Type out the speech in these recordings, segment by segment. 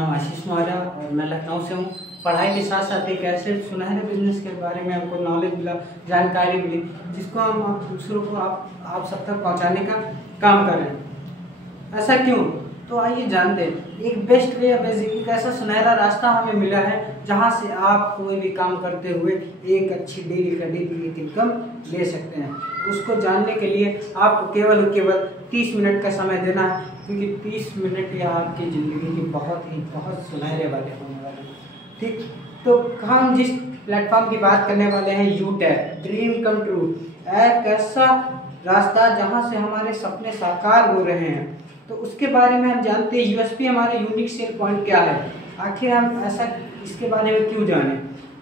आशीष मौर्य और मैं लखनऊ से हूँ। पढ़ाई के साथ साथ एक ऐसे सुनहरे बिजनेस के बारे में हमको नॉलेज मिला, जानकारी मिली, जिसको हम दूसरों को आप सब तक पहुँचाने का काम कर रहे हैं। ऐसा क्यों? तो आइए जानते हैं। एक बेस्ट वे एक ऐसा सुनहरा रास्ता हमें मिला है जहाँ से आप कोई भी काम करते हुए एक अच्छी डेली इनकम ले सकते हैं। उसको जानने के लिए आपको केवल 30 मिनट का समय देना है, क्योंकि 30 मिनट या आपकी ज़िंदगी के बहुत सुनहरे वाले होने वाले हैं। ठीक, तो हम जिस प्लेटफॉर्म की बात करने वाले हैं, यूटैग ड्रीम कम ट्रू, एक ऐसा रास्ता जहां से हमारे सपने साकार हो रहे हैं। तो उसके बारे में हम जानते हैं। यूएसपी हमारा यूनिक सेल पॉइंट क्या है, आखिर हम ऐसा इसके बारे में क्यों जाने।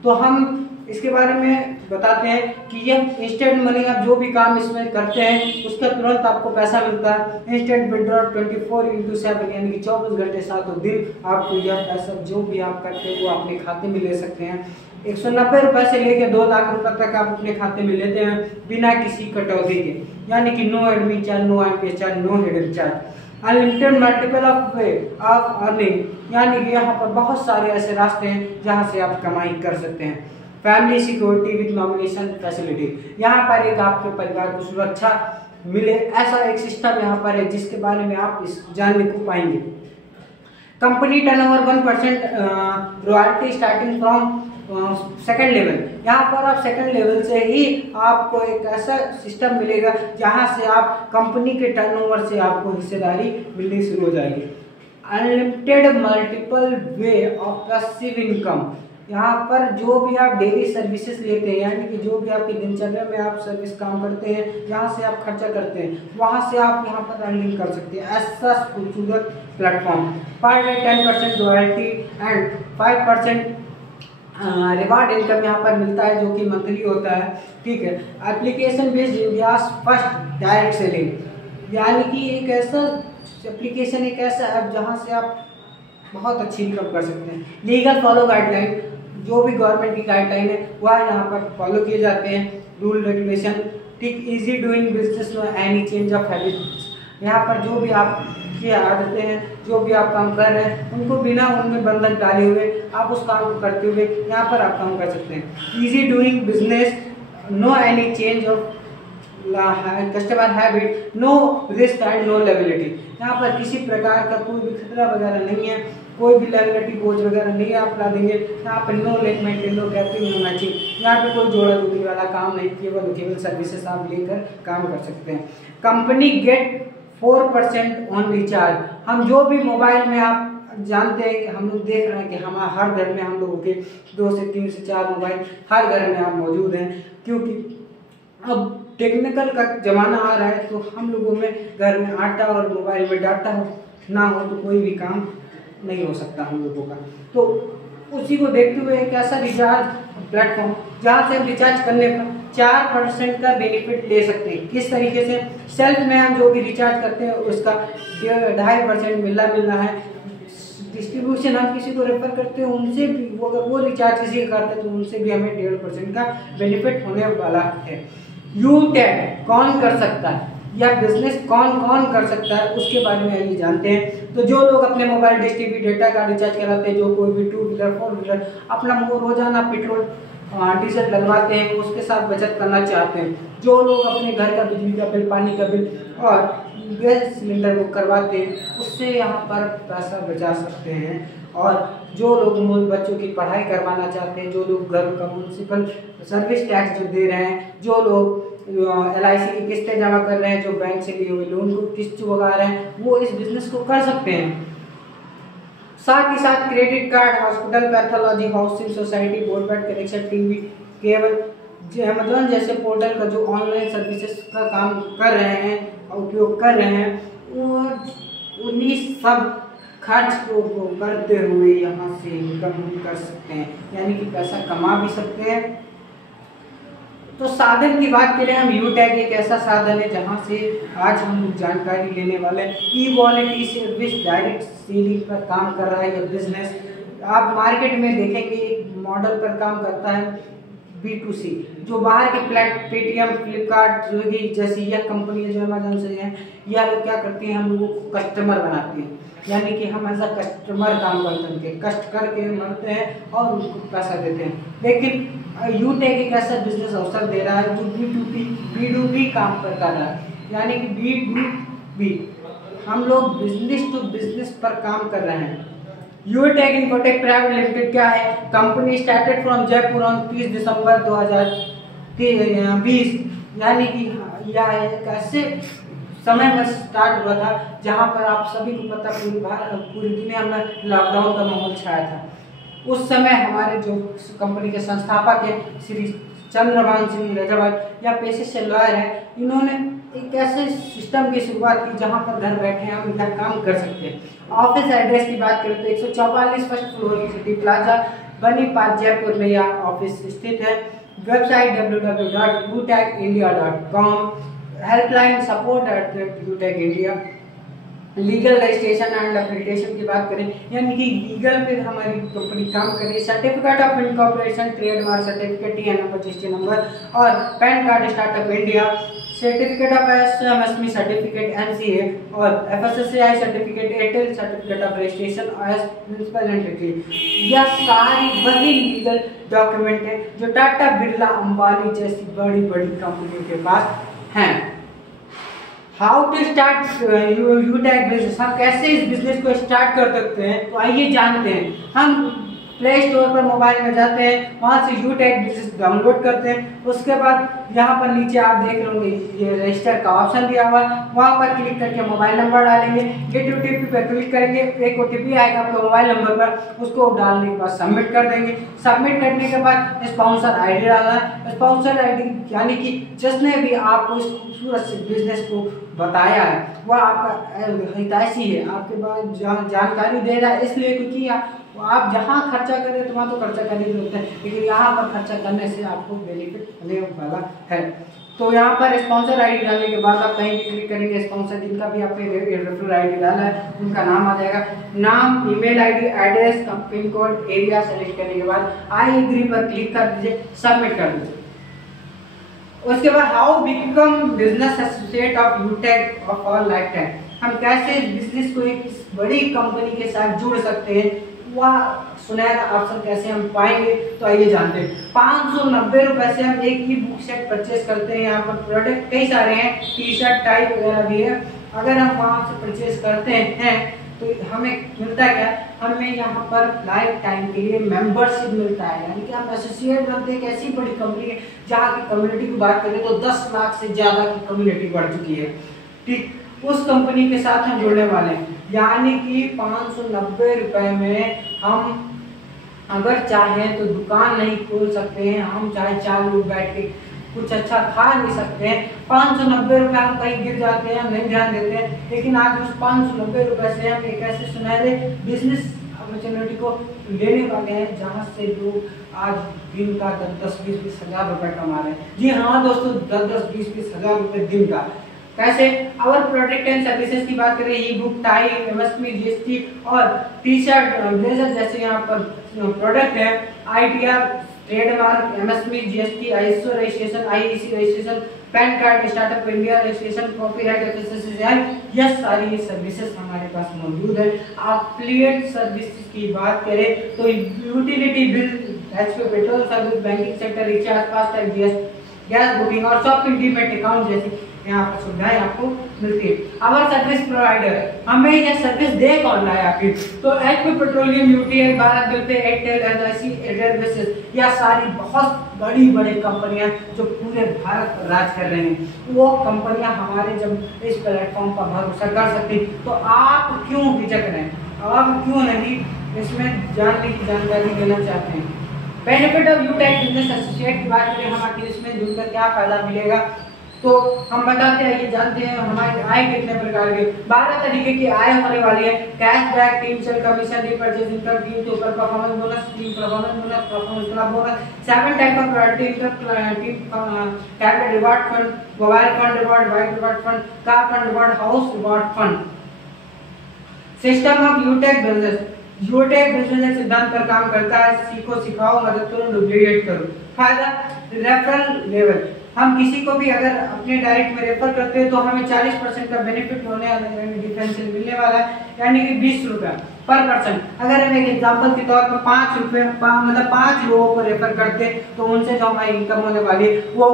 तो हम इसके बारे में बताते हैं कि यह इंस्टेंट मनी, आप जो भी काम इसमें करते हैं उसका तुरंत आपको पैसा मिलता है। इंस्टेंट विड्रॉ 24/7 यानी कि 24 घंटे 7 दिन आपको यह पैसा जो भी आप करते हैं वो अपने खाते में ले सकते हैं। 190 रुपये से लेकर 2 लाख रुपए तक आप अपने खाते में लेते हैं बिना किसी कटौती के, यानी कि no admin charge, no IPS charge, no hidden charge. Unlimited multiple of way of earning, यानी कि यहाँ पर बहुत सारे ऐसे रास्ते हैं जहाँ से आप कमाई कर सकते हैं। Family security with nomination facility, यहाँ पर एक आपके परिवार को सुरक्षा मिले, ऐसा एक सिस्टम यहाँ पर है जिसके बारे में आप इस जानने को पाएंगे। Company turnover 1% royalty starting from second level, यहाँ पर आप सेकंड लेवल से ही आपको एक ऐसा सिस्टम मिलेगा जहाँ से आप कंपनी के टर्नओवर से आपको हिस्सेदारी मिलनी शुरू हो जाएगी। Unlimited multiple way of passive income, यहाँ पर जो भी आप डेली सर्विसेज लेते हैं, यानी कि जो भी आपकी दिनचर्या में आप सर्विस काम करते हैं, जहाँ से आप खर्चा करते हैं, वहाँ से आप यहाँ पर अर्निंग कर सकते हैं। ऐसा खूबसूरत platform, per day 10% royalty and 5% reward income यहाँ पर मिलता है, जो कि मंथली होता है। ठीक है, application based India first direct selling, यानी कि एक ऐसा एप्लीकेशन, एक ऐसा ऐप जहाँ से आप बहुत अच्छी इनकम कर सकते हैं। लीगल फॉलो गाइडलाइन, जो भी गवर्नमेंट की गाइडलाइन है वह यहाँ पर फॉलो किए जाते हैं। रूल रेगुलेशन, ठीक, easy doing business no any change of habits, यहाँ पर जो भी आपकी आदतें हैं, जो भी आप काम कर रहे हैं, उनको बिना उनमें बंधन डाले हुए आप उस काम को करते हुए यहाँ पर आप काम कर सकते हैं। Easy doing business, no any change of customer habit, no risk and no liability, यहाँ पर किसी प्रकार का कोई भी खतरा वगैरह नहीं है, कोई भी लायबिलिटी बोझ वगैरह नहीं आप ला देंगे। यहाँ पर no late maintain, no capping, no matching, यहाँ पे कोई जोड़ा जोड़ी वाला काम नहीं, केवल सर्विसेज आप लेकर काम कर सकते हैं। कंपनी गेट 4% ऑन रिचार्ज, हम जो भी मोबाइल में आप जानते हैं कि हम लोग देख रहे हैं कि हमारे हर घर में हम लोगों के 2 से 3 से 4 मोबाइल हर घर में आप मौजूद हैं, क्योंकि अब टेक्निकल का जमाना आ रहा है। तो हम लोगों में घर में आटा और मोबाइल में डाटा ना हो तो कोई भी काम नहीं हो सकता हम लोगों का। तो उसी को देखते हुए एक ऐसा रिचार्ज प्लेटफॉर्म जहाँ से हम रिचार्ज करने पर 4% का बेनिफिट ले सकते हैं। किस तरीके से? सेल्फ में हम जो भी रिचार्ज करते हैं उसका 2.5% मिलना है। डिस्ट्रीब्यूशन हम किसी को रेफर करते हैं, उनसे भी अगर वो रिचार्ज किसी का करते हैं तो उनसे भी हमें 1.5% का बेनिफिट होने वाला है। यूटैग कौन कर सकता है या बिजनेस कौन कर सकता है, उसके बारे में आइए जानते हैं। तो जो लोग अपने मोबाइल डिश टीवी डेटा का रिचार्ज कराते हैं, जो कोई भी 2 व्हीलर 4 व्हीलर अपना रोजाना पेट्रोल डीजल डलवाते हैं, उसके साथ बचत करना चाहते हैं, जो लोग अपने घर का बिजली का बिल, पानी का बिल और गैस सिलेंडर बुक करवाते हैं, उससे यहाँ पर पैसा बचा सकते हैं। और जो लोग बच्चों की पढ़ाई करवाना चाहते हैं, जो लोग घर का म्यूनसिपल सर्विस टैक्स जो दे रहे हैं, जो लोग LIC की किस्तें जमा कर रहे हैं, जो बैंक से लिए हुए लोन को किस्त चुका रहे हैं, वो इस बिजनेस को कर सकते हैं। साथ ही साथ credit card, hospital, pathology, housing society, broadband connection, TV, cable, Amazon जैसे पोर्टल का जो ऑनलाइन सर्विसेज का काम कर रहे हैं, उपयोग कर रहे हैं, वो उन्हीं सब खर्च को करते हुए यहाँ से इनकम कर सकते हैं, यानी कि पैसा कमा भी सकते हैं। तो साधन की बात करें हम, यूटैग एक ऐसा साधन है जहां से आज हम जानकारी लेने वाले हैं। ई-वॉलेट सर्विस डायरेक्ट सेलिंग पर काम कर रहा है यह बिजनेस। आप मार्केट में देखेंगे एक मॉडल पर काम करता है, B2C, जो बाहर के पेटीएम, फ्लिपकार्ट, स्विगी जैसी यह कंपनी जो अमेजन से है, यह लोग क्या करती हैं, हम लोगों को कस्टमर बनाती हैं। यानी कि हम एज अ कस्टमर काम करते हैं, कष्ट करके मरते हैं और उनको पैसा देते हैं। लेकिन यूटेक एक ऐसा बिजनेस अवसर दे रहा है जो B2B काम कर रहा है, यानी कि B2B, हम लोग बिजनेस टू बिजनेस पर काम कर रहे हैं। यूटेक इन्फोटेक प्राइवेट लिमिटेड क्या है? Company started from Jaipur on 30 दिसंबर 2020, यानी कि यह एक ऐसे समय में स्टार्ट हुआ था जहां पर आप सभी को पता, पूरी दुनिया में लॉकडाउन का माहौल छाया था। उस समय हमारे जो कंपनी के संस्थापक हैं श्री चंद्रभान सिंह रजाभाई, या पेशे से लॉयर है, इन्होंने एक ऐसे सिस्टम की शुरुआत की जहां पर घर बैठे हम इधर काम कर सकते हैं। ऑफिस एड्रेस की बात करें तो 144 फर्स्ट फ्लोर की सिटी प्लाजा बनी पार्क जयपुर में यह ऑफिस स्थित है। Website www.utecindia.com, helpline support@utecindia। Legal registration and application की बात करें, यानी कि लीगल पे हमारी कंपनी काम कर रही है। Certificate of incorporation, trademark certificate, TN number, GST number और PAN card startup India, certificate of MSME certificate NCA और FSSAI certificate, Airtel certificate of registration as municipal entity. यह सारी वही लीगल डॉक्यूमेंट है जो टाटा, बिरला, अंबानी जैसी बड़ी बड़ी कंपनियों के पास हैं। How to start Utech business, हम कैसे इस बिजनेस को स्टार्ट कर सकते हैं, तो आइए जानते हैं। हम प्ले स्टोर पर मोबाइल में जाते हैं, वहाँ से यूटेक बिजनेस डाउनलोड करते हैं। उसके बाद यहाँ पर नीचे आप देख लोगे ये रजिस्टर का ऑप्शन दिया हुआ है, वहाँ पर क्लिक करके मोबाइल नंबर डालेंगे, गेट OTP पर क्लिक करेंगे, एक OTP आएगा आपके मोबाइल नंबर पर, उसको डालने के बाद सबमिट कर देंगे। सबमिट करने के बाद स्पॉन्सर ID डालना है। स्पॉन्सर ID यानी कि जिसने भी आपको इस खूबसूरत से बिजनेस को बताया है वह आपका हितैषी है, आपके पास जानकारी दे रहा है, इसलिए क्योंकि आप जहाँ खर्चा करें तो वहाँ तो खर्चा करने की जरूरत है, लेकिन यहाँ पर खर्चा करने से आपको बेनिफिट होने वाला है। तो यहाँ पर स्पॉन्सर ID डालने के बाद आप कहीं भी क्लिक करेंगे, स्पॉन्सर जिनका भी आपने रेफरल ID डाला है उनका नाम आ जाएगा, नाम, email ID, address, pin code, area select करने के बाद आई एग्री पर क्लिक कर दीजिए, सबमिट कर दीजिए। उसके बाद how become business associate of यूटेक of all life time, हम कैसे बिजनेस को एक बड़ी कंपनी के साथ जुड़ सकते हैं, वह सुनहरा ऑप्शन कैसे हम पाएंगे, तो आइए जानते हैं। 590 रुपए से हम एक ही बुक सेट परचेज करते हैं। यहाँ पर प्रोडक्ट कई सारे हैं, टी-शर्ट, टाई वगैरह भी है। अगर हम वहाँ से परचेज करते हैं तो हमें मिलता क्या, हमें यहाँ पर लाइफ टाइम के लिए मेंबरशिप मिलता है, यानी कि हम एसोसिएट बनते हैं। एक ऐसी बड़ी कंपनी है जहाँ की कम्युनिटी की बात करें तो 10 लाख से ज़्यादा की कम्युनिटी बढ़ चुकी है। ठीक, उस कंपनी के साथ हम जुड़ने वाले हैं, यानी कि 590 रुपए में हम अगर चाहें तो दुकान नहीं खोल सकते हैं, हम चाहे 4 लोग बैठ के कुछ अच्छा खा नहीं सकते हैं। 590 रुपये हम कहीं गिर जाते हैं, हम नहीं ध्यान देते हैं, लेकिन आज उस 590 रुपये से हम एक ऐसे सुनहरे बिजनेस अपॉर्चुनिटी को लेने वाले हैं जहाँ से लोग आज दिन का 10-10, 20-20 हज़ार रुपये कमा रहे हैं। जी हाँ दोस्तों, 10-10, 20-20 हज़ार रुपये दिन का। कैसे? अवर प्रोडक्ट एंड सर्विसेज की बात करें, ई बुक, टाई, MSME, GST और टी-शर्ट, ब्लेजर जैसे यहाँ पर प्रोडक्ट है, ITR, trademark, MSME, GST, ISO registration, IEC registration, pan card, startup India registration, copyright, FSSAI, यह सारी सर्विसेज हमारे पास मौजूद है। एफिलिएट सर्विसेज की बात करें तो utility bill, HP petrol service, banking sector, recharge, FASTag, gas booking और शॉपिंग, डीमैट अकाउंट जैसी यहाँ पर सुविधाएं आपको मिलती है। अवर सर्विस प्रोवाइडर, हमें यह सर्विस दे कौन रहा है आखिर, तो HP petroleum, UTI, Bharat bill pay, Airtel, LIC, Airtel, यह सारी बहुत बड़ी बड़ी कंपनियां जो पूरे भारत पर राज कर रहे हैं, वो कंपनियां हमारे जब इस प्लेटफॉर्म पर भरोसा कर सकती, तो आप क्यों हिचक रहे हैं, आप क्यों नहीं इसमें जानने की जानकारी देना चाहते हैं। Benefit of Utech business associate की बात करें, हमारे इसमें जुड़कर क्या फायदा मिलेगा, तो हम बताते हैं, ये जानते हैं हमारी आय कितने प्रकार की 12 तरीके की आय होने वाली है। Cashback, team sell commission, repurchase income, team के ऊपर performance bonus, team performance bonus, performance club bonus, 7 type of royalty income, team capital reward fund, mobile fund reward, bike reward fund, car fund reward, house reward fund. System of Utech business, Utech business एक सिद्धांत पर काम करता है, सीखो, सिखाओ, मदद करो, डुप्लीकेट करो। फायदा रेफरल लेवल, हम किसी को भी अगर अपने डायरेक्ट में रेफर करते हैं तो हमें 40% का बेनिफिट होने वाला है, डिफरेंशियल मिलने वाला है, यानी कि 20 रुपया पर पर्सन। अगर हम एक एग्जांपल के तौर पर 5 रुपये मतलब 5 लोगों को रेफर करते हैं तो उनसे जो हमारी इनकम होने वाली है वो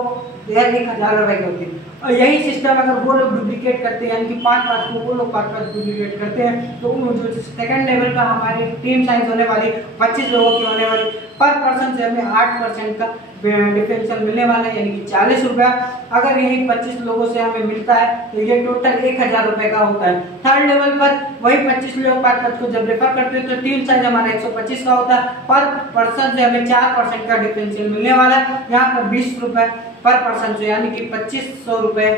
1000 रुपये की होती है। और यही सिस्टम अगर वो लोग डुप्लीकेट करते हैं, यानी कि 5 को वो लोग 5 डुप्लीकेट करते हैं, तो जो सेकंड लेवल का हमारी टीम साइज होने वाली 25 लोगों की होने वाली, पर पर्सन से हमें 8% का डिफरेंशियल मिलने वाला है, यानी कि 40 रुपया। अगर यही 25 लोगों से हमें मिलता है तो ये टोटल 1000 रुपये का होता है। थर्ड लेवल पर वही 25 लोग 5 को जब रेफर करते हैं तो टीम साइज हमारा 125 का होता है, पर पर्सन से हमें 4% का डिफरेंशियल मिलने वाला है, यहाँ पर 20 रुपये पर पर्सन से, यानी कि 2500 रुपये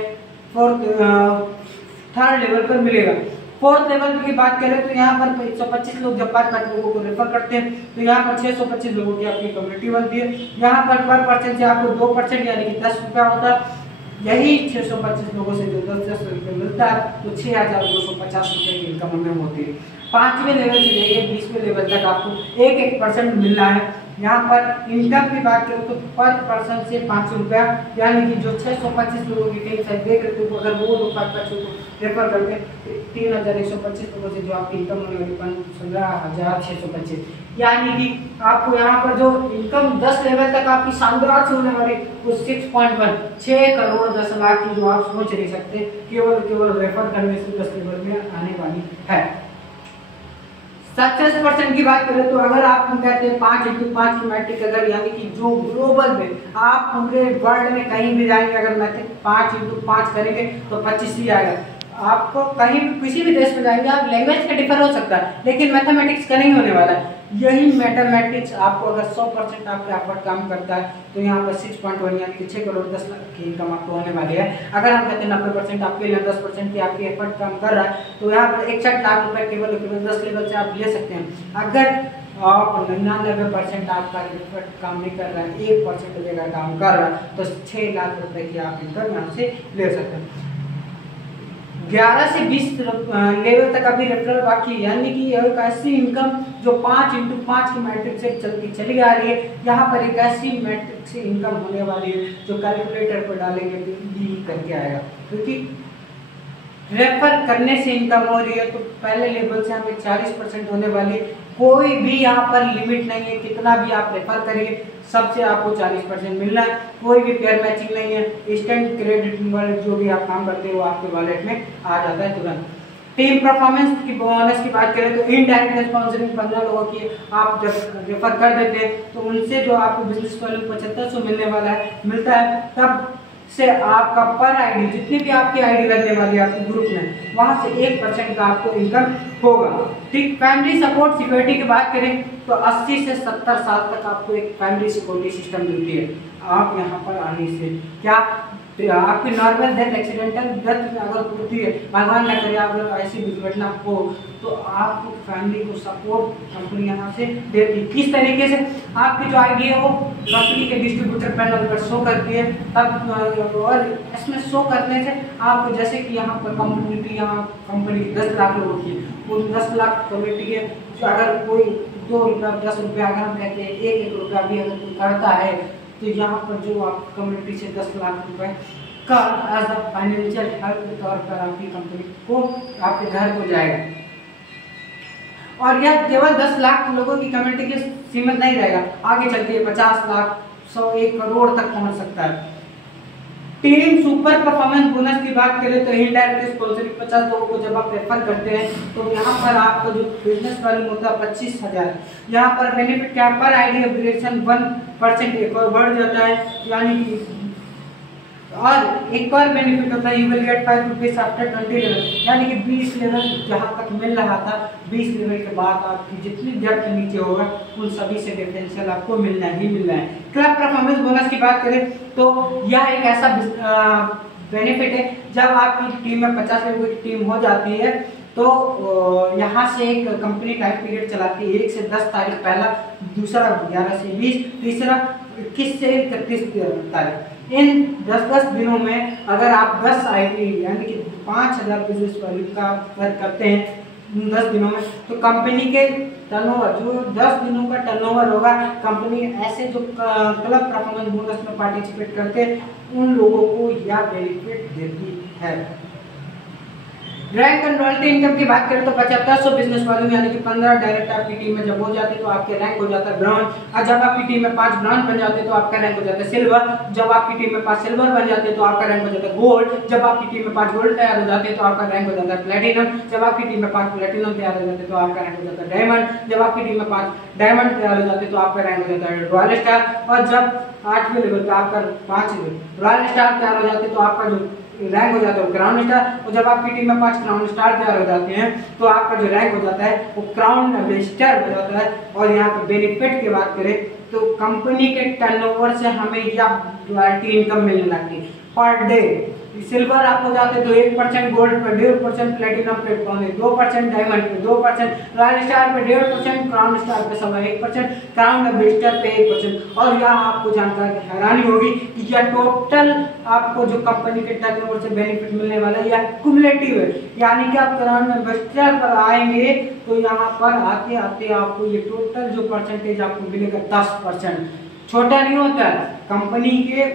थर्ड लेवल पर मिलेगा। फोर्थ लेवल की बात करें तो यहाँ पर 125 लोग जब 5 लोगों को रेफर करते हैं तो यहाँ पर 625 लोगों की आपकी कम्युनिटी बनती है। यहाँ पर पर्सन से आपको 2% यानी कि 10 रुपया होता है। यही 625 लोगों से जो 10 रुपये मिलता है तो 6250 रुपये की इनकम हमें होती है। 5वें लेवल से लेकर 20वें लेवल तक आपको 1% मिल रहा है। यहाँ पर इनकम की बात करें तो पर पर्सन से 500 रुपया, यानी कि जो 625 लोगों की टीम साइज देख रहे थे, अगर वो लोग 5 को रेफर करते हैं 3125 लोगों से जो आपकी इनकम होने वाली 15,625, यानी कि आपको यहाँ पर जो इनकम 10 लेवल तक आपकी शानदार से होने वाली वो 6.1 6 करोड़ 10 लाख की जो आप सोच नहीं सकते केवल रेफर करने से 10 लेवल में आने वाली है। सक्सेस परसेंट की बात करें तो अगर आप हम कहते हैं 5x5 की मैट्रिक, अगर यानी कि जो ग्लोबल में आप पूरे वर्ल्ड में कहीं भी जाएंगे अगर मैट्रिक 5x5 करेंगे तो 25 ही आएगा। आपको कहीं किसी भी देश में जाएंगे आप लैंग्वेज का डिफर हो सकता है लेकिन मैथमेटिक्स का नहीं होने वाला है। यही मैथमेटिक्स आपको अगर 100% आपका एफर्ट काम करता है तो यहाँ पर 6.1 यानी कि 6 करोड़ 10 लाख की इनकम आपको होने वाली है। अगर हम कहते हैं 90% आपके लिए 10% की आपकी एफर्ट काम कर रहा है तो यहाँ पर 61 लाख रुपए केवल 10 लेवल से आप ले सकते हैं। अगर आप 99% आपका एफर्ट काम नहीं कर रहा है, 1% जगह काम कर रहा है तो 6 लाख रुपए की आप इनकम यहाँ से ले सकते हैं। 11 से 20 लेवल तक अभी रेफरल बाकी, यानी कि एक ऐसी इनकम जो 5x5 की मैट्रिक से चलती चली आ रही है। यहाँ पर एक ऐसी मैट्रिक से इनकम होने वाली है जो कैलकुलेटर पर डालेंगे तो भी करके आएगा, क्योंकि रेफर करने से इनकम हो रही है तो पहले लेवल से हमें 40% होने वाली। कोई भी यहाँ पर लिमिट नहीं है, कितना भी आप रेफर करेंगे सबसे आपको 40% मिल रहा है। कोई भी पेयर मैचिंग नहीं है, इंस्टेंट क्रेडिट वाले जो भी आप काम करते हैं वो आपके वॉलेट में आ जाता है तुरंत। टीम परफॉर्मेंस की बोनस की बात करें तो इनडायरेक्ट स्पॉन्सरिंग 15 लोगों की आप जब रेफर कर देते हैं तो उनसे जो आपको बिजनेस वैल्यू 7500 मिलने वाला है मिलता है, तब से आपका पर आईडी जितनी भी आपकी आईडी लगने वाली है आपके ग्रुप में वहां से 1% का आपको इनकम होगा। ठीक, फैमिली सपोर्ट सिक्योरिटी की बात करें तो 80 से 70 साल तक आपको एक फैमिली सिक्योरिटी सिस्टम मिलती है। आप यहाँ पर आने से क्या आपकी नॉर्मल डेथ एक्सीडेंटल डेथ अगर होती है, भगवान न करे अगर ऐसी दुर्घटना हो तो आपको फैमिली को सपोर्ट कंपनी यहाँ से देती है। किस तरीके से आपकी जो आईडी है वो कंपनी के डिस्ट्रीब्यूटर पैनल पर शो करती है, तब और इसमें शो करने से आपको जैसे कि यहाँ पर कम्युनिटी यहाँ कंपनी 10 लाख लोगों की वो 10 लाख कम्युनिटी के अगर कोई 2 रुपया 10 रुपया अगर हम कहते हैं 1 रुपया भी अगर कोई करता है तो यहाँ पर जो आप कम्युनिटी से 10 लाख रुपए का एज अ फाइनेंशियल हेल्प के तौर पर आपकी कंपनी को आपके घर को जाएगा। और यह केवल 10 लाख लोगों की कम्युनिटी के सीमित नहीं रहेगा, आगे चल के 50 लाख 100 1 करोड़ तक पहुंच सकता है। टीम सुपर परफॉर्मेंस बोनस की बात करें तो इनडायरेक्ट स्पॉन्सरिंग 50 लोगों को जब आप रेफर करते हैं तो यहाँ पर आपका जो बिजनेस वैल्यू होता है 25,000। यहाँ पर बेनिफिट क्या पर आईडी अपग्रेडेशन 1% एक और बढ़ जाता है, यानी कि और एक और बेनिफिट होता है you will get 5 rupees after 20 level, यानी कि 20 लेवल जहाँ तक मिल रहा था 20 लेवल के बाद आपकी जितनी डेप्थ नीचे होगा उन सभी से डिफरेंशियल आपको मिलना ही मिलना है। क्लब परफॉर्मेंस बोनस की बात करें तो यह एक ऐसा बेनिफिट है जब आपकी टीम में 50 लोगों की टीम हो जाती है तो यहाँ से एक कंपनी टाइम पीरियड चलाती है 1 से 10 तारीख पहला, दूसरा 11 से 20, तीसरा 21 से 31 तारीख। इन 10-10 दिनों में अगर आप 10 आईडी यानी कि 5000 बिजनेस वैल्यू का वर्क करते हैं 10 दिनों में तो कंपनी के टर्नओवर, जो 10 दिनों का टर्नओवर होगा, कंपनी ऐसे जो क्लब परफॉर्मेंस बोनस में पार्टिसिपेट करते हैं उन लोगों को यह बेनिफिट देती है। रैंक एंड रॉयल्टी इनकम की बात करें तो 7500 बिजनेस वॉल्यूम यानी कि 15 डायरेक्ट आपकी टीम में जब हो जाते तो आपके रैंक हो जाता है ब्रॉन्ज, और जब आपकी टीम में 5 ब्रॉन्ज बन जाते तो आपका रैंक हो जाता है सिल्वर, जब आपकी टीम में 5 सिल्वर बन जाते तो आपका रैंक हो जाता है गोल्ड, जब आपकी टीम में 5 गोल्ड तैयार हो जाते तो आपका रैंक हो जाता है प्लेटिनम, जब आपकी टीम में 5 प्लेटिनम तैयार हो जाते तो आपका रैंक हो जाता है डायमंड, जब आपकी टीम में 5 डायमंड तैयार हो जाते तो आपका रैंक हो जाता है रॉयल स्टार, और जब 8वें लेवल पे आपका 5 रॉयल स्टार तैयार हो जाते तो आपका जो रैंक हो जाता है वो क्राउन स्टार, और जब आपकी टीम में 5 क्राउन स्टार तैयार हो जाते हैं तो आपका जो रैंक हो जाता है वो क्राउन स्टार हो जाता है। और यहाँ पे बेनिफिट की बात करें तो कंपनी के टर्नओवर से हमें यह रॉयल्टी इनकम मिलने लगती है पर डे। सिल्वर आप हो जाते तो 1%, गोल्ड पे 1.5%, प्लेटिनम पे 2%, डायमंड पे 2%, रॉयल स्टार पे 1.5%, क्राउन स्टार पे 1% क्राउन स्टार पे 1%। और यहाँ आपको जानकर हैरानी होगी कि यह टोटल आपको जो कंपनी के टर्नओवर से बेनिफिट मिलने वाला है यह कुमुलेटिव है, यानी कि आप क्राउन इन्वेस्टर पर आएंगे तो यहाँ पर आते आते आपको ये टोटल जो परसेंटेज आपको मिलेगा 10%, छोटा नहीं होता है। कंपनी के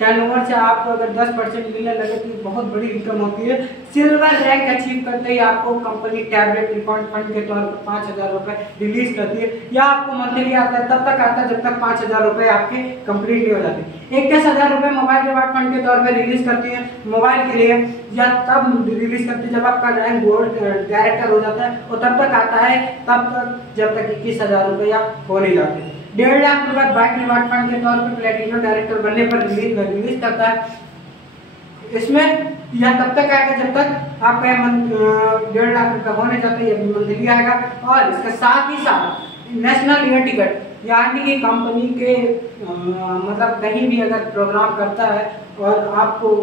टर्नओवर से आपको अगर 10% मिलने लगे तो बहुत बड़ी इनकम होती है। सिल्वर रैंक अचीव करते ही आपको कंपनी टैबलेट रिकॉर्ड फंड के तौर पर 5000 रुपए रिलीज करती है, या आपको मंथली आता है तब तक आता है जब तक 5000 रुपए आपके कंप्लीट नहीं हो जाते। 21,000 रुपए मोबाइल रिवॉर्ड फंड के तौर पर रिलीज करती है मोबाइल के लिए, या तब रिलीज करती है जब आपका रैंक गोल्ड डायरेक्टर हो जाता है, और तब तक आता है तब तक जब तक 21,000 रुपया हो नहीं जाते। 1.5 लाख रुपए बाइक रिवॉर्ड फंड के तौर पर प्लेटिनम डायरेक्टर बनने पर रिलीज करता है। इसमें यह तब तक आएगा जब तक आपका 1.5 लाख रुपए होने जाता है, ये मंथली आएगा। और इसके साथ ही साथ नेशनल ईयर टिकट, यानी कि कंपनी के मतलब कहीं भी अगर प्रोग्राम करता है और आपको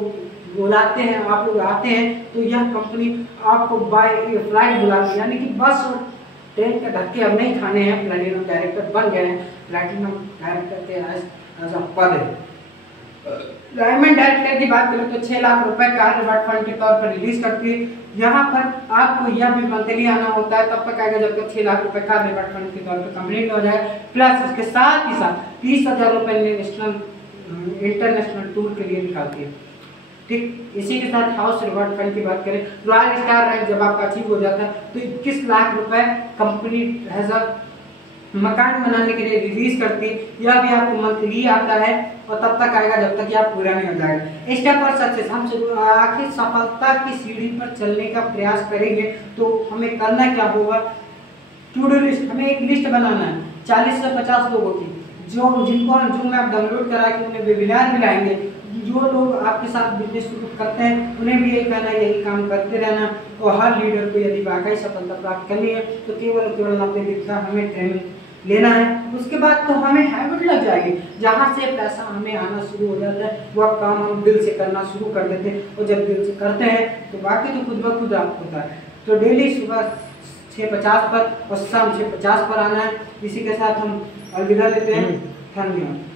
बुलाते हैं, आप लोग आते हैं तो यह कंपनी आपको बाय फ्लाइट बुलाती है, यानी कि बस और ट्रेन के धक्के अब नहीं खाने हैं। प्लेटिनम डायरेक्टर बन गए हैं, प्लेटिनम डायरेक्टर के एज अ पद है। डायमंड डायरेक्टर की बात करें तो 6 लाख रुपए का रिवॉर्ड फंड के तौर पर रिलीज करती है। यहाँ पर आपको यह भी मंथली आना होता है, तब तक आएगा जब तक 6 लाख रुपए का रिवॉर्ड फंड के तौर पर कंप्लीट हो जाए। प्लस इसके साथ ही साथ 30,000 रुपए इंटरनेशनल टूर के लिए निकालती है। ठीक, इसी के साथ हाउस रिवॉर्ड फंड की बात करें, रॉयल स्टार रैंक जब आपका अचीव हो जाता है तो 21 लाख रुपए कंपनी एज अ मकान बनाने के लिए रिलीज करती है। यह भी आपको मंथली आता है और तब तक आएगा जब तक यह पूरा नहीं हो जाएगा। स्टेप पर सक्सेस, हम आखिर सफलता की सीढ़ी पर चलने का प्रयास करेंगे तो हमें करना क्या होगा, टू डू लिस्ट, हमें एक लिस्ट बनाना है 40 से 50 लोगों की, जिनको जूम ऐप डाउनलोड करा के उन्हें वेबिनार में लाएंगे। जो लोग आपके साथ बिजनेस शुरू करते हैं उन्हें भी यही कहना है, यही काम करते रहना। और हर लीडर को यदि वाकई सफलता प्राप्त करनी है तो केवल 90 दिन का हमें ट्रेनिंग लेना है। उसके बाद तो हमें हैबिट लग जाएगी, जहाँ से पैसा हमें आना शुरू हो जाता है वह काम हम दिल से करना शुरू कर देते हैं, और जब दिल से करते हैं तो बाकी तो खुद ब खुद आप होता है। तो डेली सुबह 6:50 पर और शाम 6:50 पर आना है। इसी के साथ हम अलविदा लेते हैं। धन्यवाद।